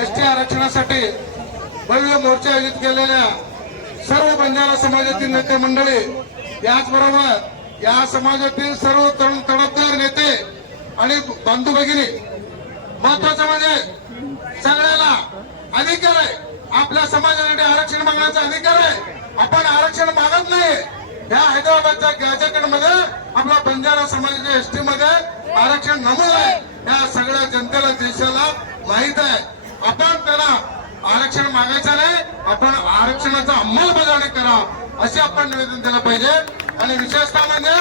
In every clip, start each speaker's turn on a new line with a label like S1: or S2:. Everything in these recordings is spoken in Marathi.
S1: एसटी आरक्षणासाठी भव्य मोर्चा आयोजित केलेल्या सर्व बंजारा समाजातील नेते मंडळी याचबरोबर या समाजातील सर्व तरुण तडफदार नेते आणि बांधू भगिनी महत्वाचं म्हणजे सगळ्याला अधिकार आहे. आपल्या समाजासाठी आरक्षण मागण्याचा अधिकार आहे. आपण आरक्षण मागत नाही. या हैदराबादच्या गॅजेटमध्ये आपला बंजारा समाजाच्या एसटी मध्ये आरक्षण नमूद आहे. या सगळ्या जनतेला देशाला माहीत आहे. आपण त्याला आरक्षण मागायचं नाही आपण आरक्षणाचा अंमलबजावणी करा असे आपण निवेदन दिलं पाहिजे. आणि विशेषतः म्हणजे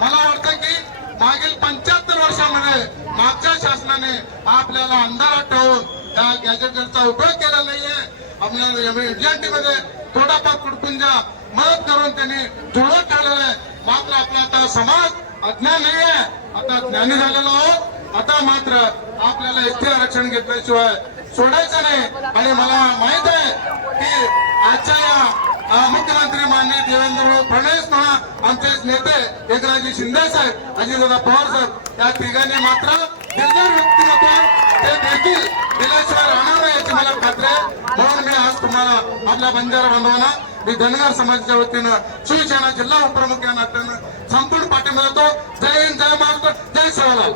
S1: मला वाटतं की मागील पंच्याहत्तर वर्षामध्ये मागच्या शासनाने आपल्याला अंधारात ठेवून त्या गॅजेटरचा उपयोग केला नाहीये. आपल्याला एजंटी मध्ये थोडाफार कुटपुंजा मदत करून त्यांनी जुळवत ठेवलेलं आहे. मात्र आपला आता समाज अज्ञान नाहीये. आता ज्ञानी झालेलो आहोत. आता मात्र आपल्याला इथे आरक्षण घेतल्याशिवाय सोडायचं नाही. आणि मला माहीत आहे की आजच्या या मुख्यमंत्री माननीय देवेंद्र फडणवीस म्हणा आमचे नेते एकनाथजी शिंदे साहेब अजितदादा पवार साहेब या तिघांनी मात्र निर्णय व्यक्तिमत्वान ते देखील दिल्याशिवाय राहणार नाही याची मला खात्री आहे. म्हणून मी आज तुम्हाला आपल्या बंजारा बांधवांना मी धनगर समाजाच्या वतीनं शिवसेना जिल्हा उपप्रमुख या नात्यानं संपूर्ण पाठिंबा देतो. जय हिंद जय महाराष्ट्र जय सेवालाल